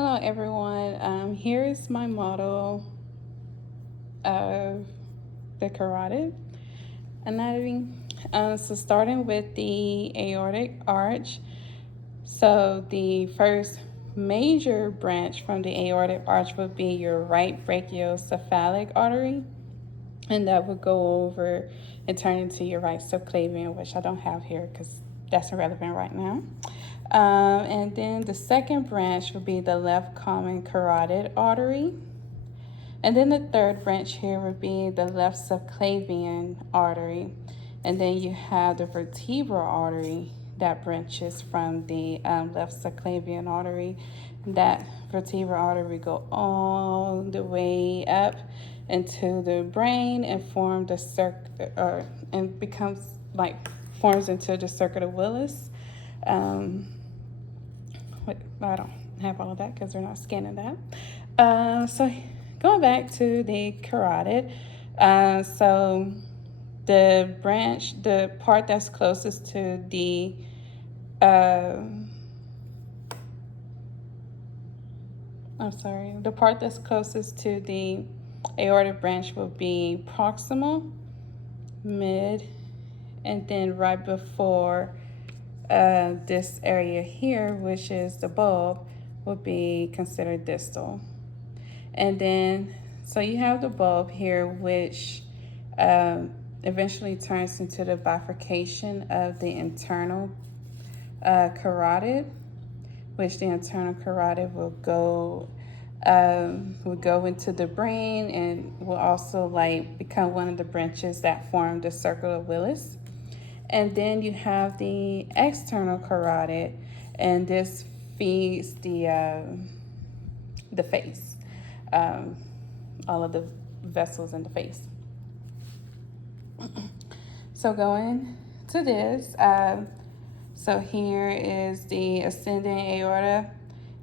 Hello everyone. Here is my model of the carotid anatomy. So starting with the aortic arch. So the first major branch from the aortic arch would be your right brachiocephalic artery, and that would go over and turn into your right subclavian, which I don't have here because that's irrelevant right now. And then the second branch would be the left common carotid artery. And then the third branch here would be the left subclavian artery. And then you have the vertebral artery that branches from the left subclavian artery. That vertebral artery would go all the way up into the brain and form the and becomes forms into the circuit of Willis. I don't have all of that because they're not scanning that. So going back to the carotid, so the part that's closest to the the part that's closest to the aortic branch will be proximal, mid, and then right before this area here, which is the bulb, would be considered distal. And then, so you have the bulb here, which eventually turns into the bifurcation of the internal carotid, which the internal carotid will go into the brain and will also become one of the branches that form the circle of Willis. And then you have the external carotid, and this feeds the face, all of the vessels in the face. So going to this, so here is the ascending aorta,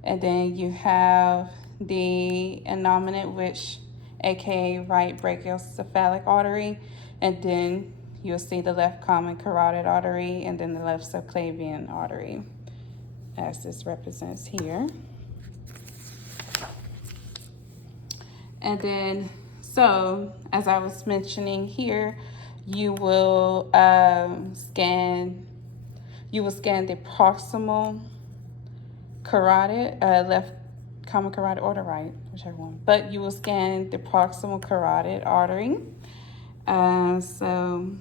and then you have the innominate, which aka right brachiocephalic artery, and then you'll see the left common carotid artery and then the left subclavian artery, as this represents here. And then, so as I was mentioning here, you will scan the proximal carotid, left common carotid or the right, whichever one. But you will scan the proximal carotid artery. So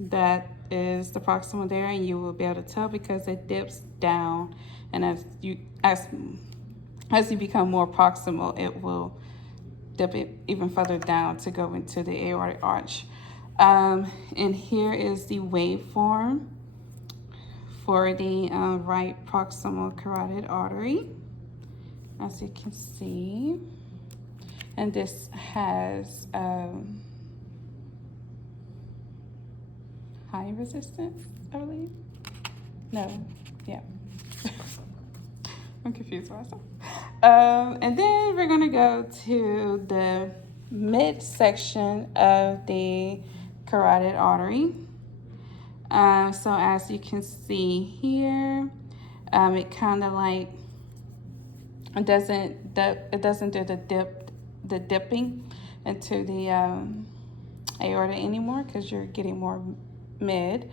that is the proximal there, and you will be able to tell because it dips down, and as you become more proximal, it will dip it even further down to go into the aortic arch. And here is the waveform for the right proximal carotid artery, as you can see. And this has high resistance, I believe. No, yeah. I'm confused myself. And then we're gonna go to the midsection of the carotid artery. So as you can see here, it kind of it doesn't do the dipping into the aorta anymore because you're getting more mid.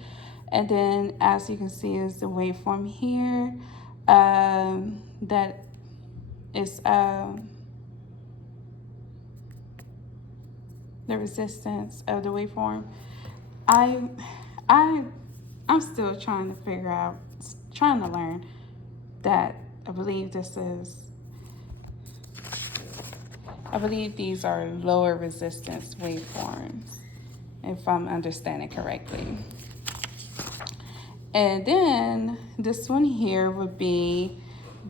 And then as you can see is the waveform here, that is the resistance of the waveform. I'm still trying to figure out, trying to learn that. I believe these are lower resistance waveforms, if I'm understanding correctly. And then this one here would be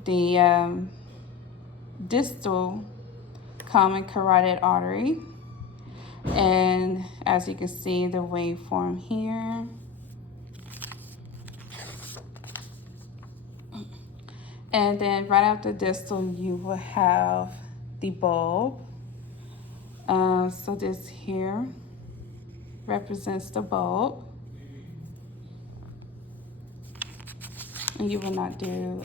the distal common carotid artery. And as you can see, the waveform here. And then right after distal, you will have the bulb. So this here represents the bulb. And you will not do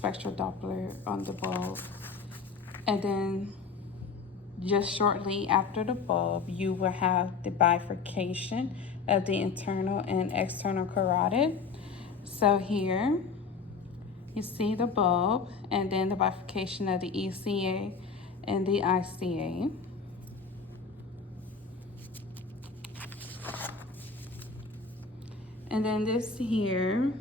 spectral Doppler on the bulb. And then just shortly after the bulb, you will have the bifurcation of the internal and external carotid. So here you see the bulb and then the bifurcation of the ECA and the ICA. And then this here,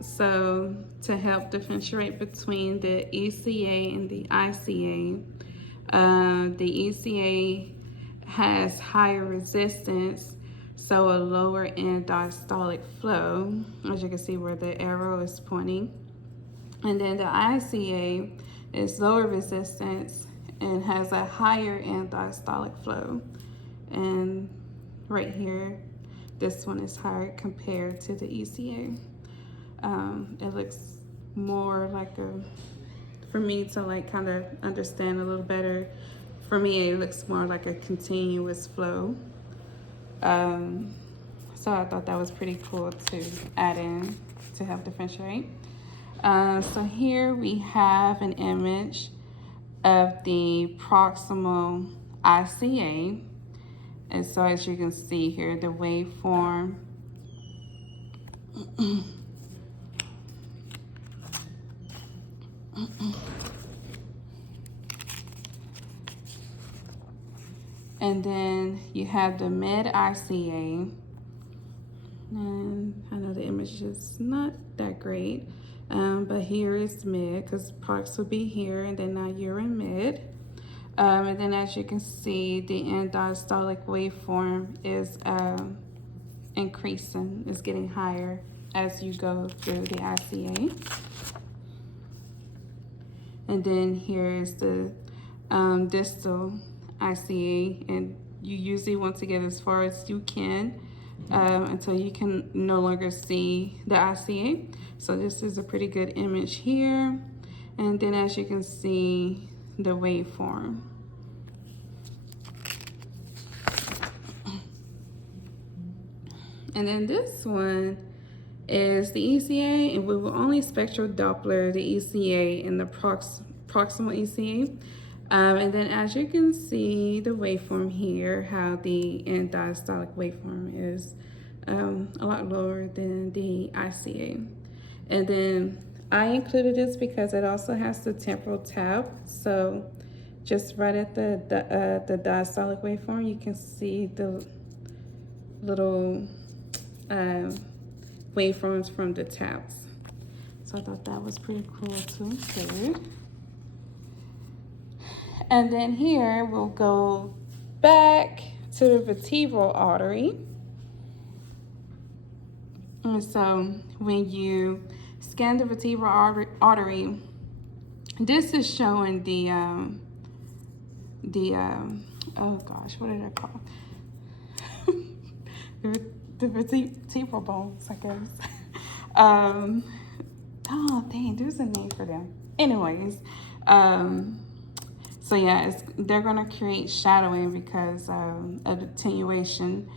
so to help differentiate between the ECA and the ICA, the ECA has higher resistance, so a lower end diastolic flow, as you can see where the arrow is pointing. And then the ICA is lower resistance and has a higher end diastolic flow. And right here, this one is higher compared to the ECA. It looks more like for me to like kind of understand a little better, for me it looks more like a continuous flow. So I thought that was pretty cool to add in to help differentiate. So here we have an image of the proximal ICA. And so as you can see here, the waveform and then you have the mid ICA. And I know the image is not that great, but here is mid because prox will be here, and then now you're in mid. And then as you can see, the end diastolic waveform is increasing, is getting higher as you go through the ICA. And then here is the distal ICA, and you usually want to get as far as you can until you can no longer see the ICA. So this is a pretty good image here. And then as you can see, the waveform. And then this one is the ECA, and we will only spectral Doppler the ECA and the proximal ECA. And then as you can see the waveform here, how the end diastolic waveform is a lot lower than the ICA. And then I included this because it also has the temporal tab. So just right at the diastolic waveform, you can see the little waveforms from the tabs. So I thought that was pretty cool to include. And then here we'll go back to the vertebral artery. And so when you scan the vertebral artery, this is showing the oh gosh, what did I call the vertebral bones, I guess. Oh dang, there's a name for them. Anyways, so yeah, they're gonna create shadowing because of attenuation.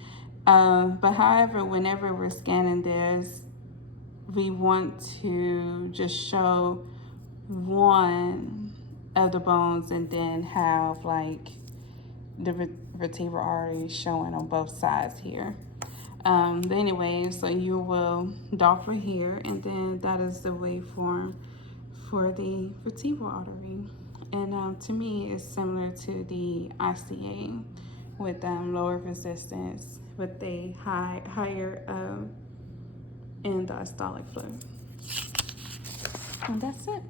But however, whenever we're scanning this, we want to just show one of the bones and then have like the vertebral artery showing on both sides here. But anyway, so you will Doppler here, and then that is the waveform for the vertebral artery. And to me, it's similar to the ICA with lower resistance with a higher end diastolic flow. And that's it.